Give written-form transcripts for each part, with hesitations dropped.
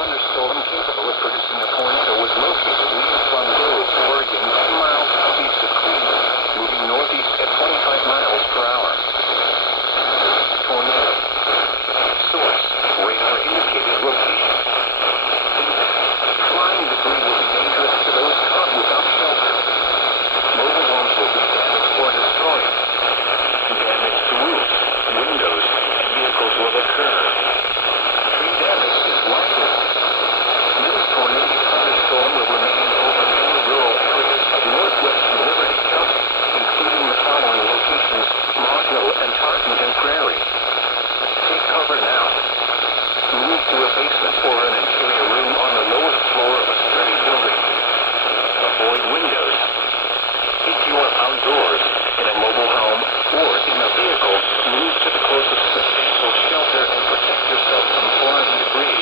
thunderstorm capable of producing a tornado was located near Plum Grove, Oregon, 10 miles southeast of Cleveland, moving northeast at 25 miles per hour. Tornado. Source: radar indicated location. Impact: flying debris will be dangerous to those caught without shelter. Mobile homes will be damaged or destroyed. Damage to roofs, windows, and vehicles will occur. Tree damage is likely. This tornadic thunderstorm will remain over many rural areas of northwestern Liberty County, including the following locations: Moss Hill and Tarkington Prairie. Take cover now. Move to a basement or an interior room on the lowest floor of a sturdy building. Avoid windows. If you are outdoors, in a mobile home, or in a vehicle, move to the closest substantial shelter and protect yourself from flying debris.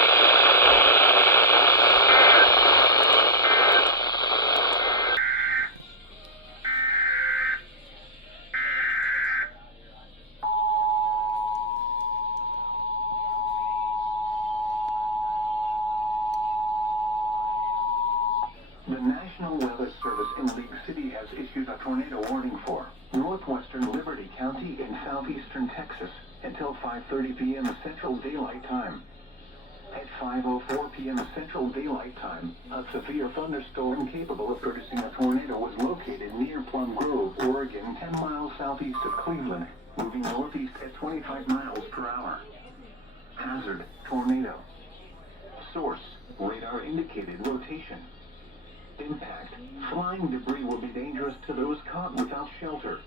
The National Weather Service in League City has issued a tornado warning for northwestern Liberty County in southeastern Texas until 5:30 p.m. Central Daylight Time. At 5:04 p.m. Central Daylight Time, a severe thunderstorm capable of producing a tornado was located near Plum Grove, Oregon, 10 miles southeast of Cleveland, moving northeast at 25 miles per hour. Hazard: tornado. Source: radar indicated rotation. Impact: flying debris will be dangerous to those caught without shelter.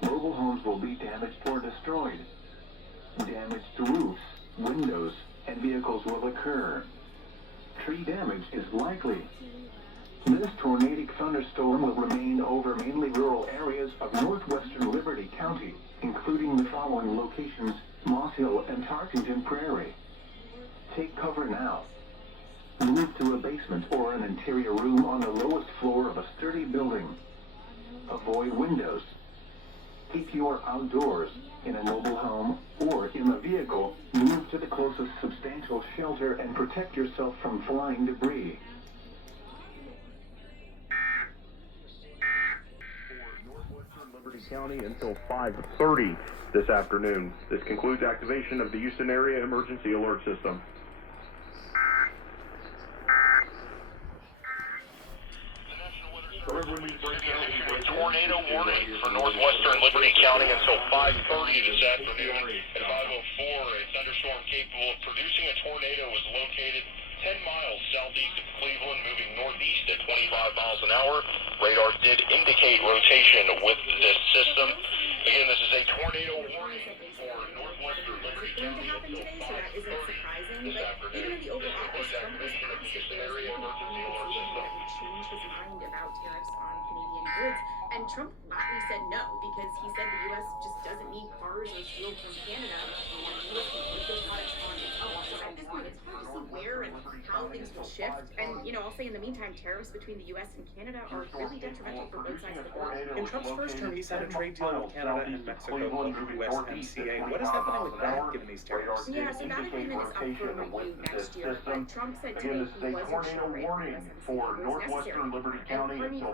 Mobile homes will be damaged or destroyed. Damage to roofs, windows, and vehicles will occur. Tree damage is likely. This tornadic thunderstorm will remain over mainly rural areas of northwestern Liberty County, including the following locations: Moss Hill and Tarkington Prairie. Take cover now. Move to a basement or an interior room on the lowest floor of a sturdy building. Avoid windows. If you are outdoors, in a mobile home, or in a vehicle, move to the closest substantial shelter and protect yourself from flying debris. For northwestern Liberty County until 5:30 this afternoon. This concludes activation of the Houston Area Emergency Alert System. Tornado warning for northwestern Liberty County until 5:30 this afternoon. At 5:04, a thunderstorm capable of producing a tornado is located 10 miles southeast of Cleveland, moving northeast at 25 miles an hour. Radar did indicate rotation with this system. Again, this is a tornado warning for northwestern Liberty County until 5:30 this afternoon. Even in the Oval Office, Trump was asked if there was anything he would do that would change his mind about tariffs on Canadian goods. And Trump flatly said no, because he said the U.S. just doesn't need cars or steel from Canada, and the U.S. can put those products on its own. So at this point, it's hard to see where and how things will shift. And, I'll say in the meantime, tariffs between the U.S. and Canada are really detrimental for both sides of the border. In Trump's first term, he signed a trade deal with Canada and Mexico called USMCA. What is happening with that, given these tariffs? Yeah, so that agreement is up for review next year, but Trump said today he wasn't sure if USMCA was necessary. And pardon me